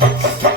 Thank you.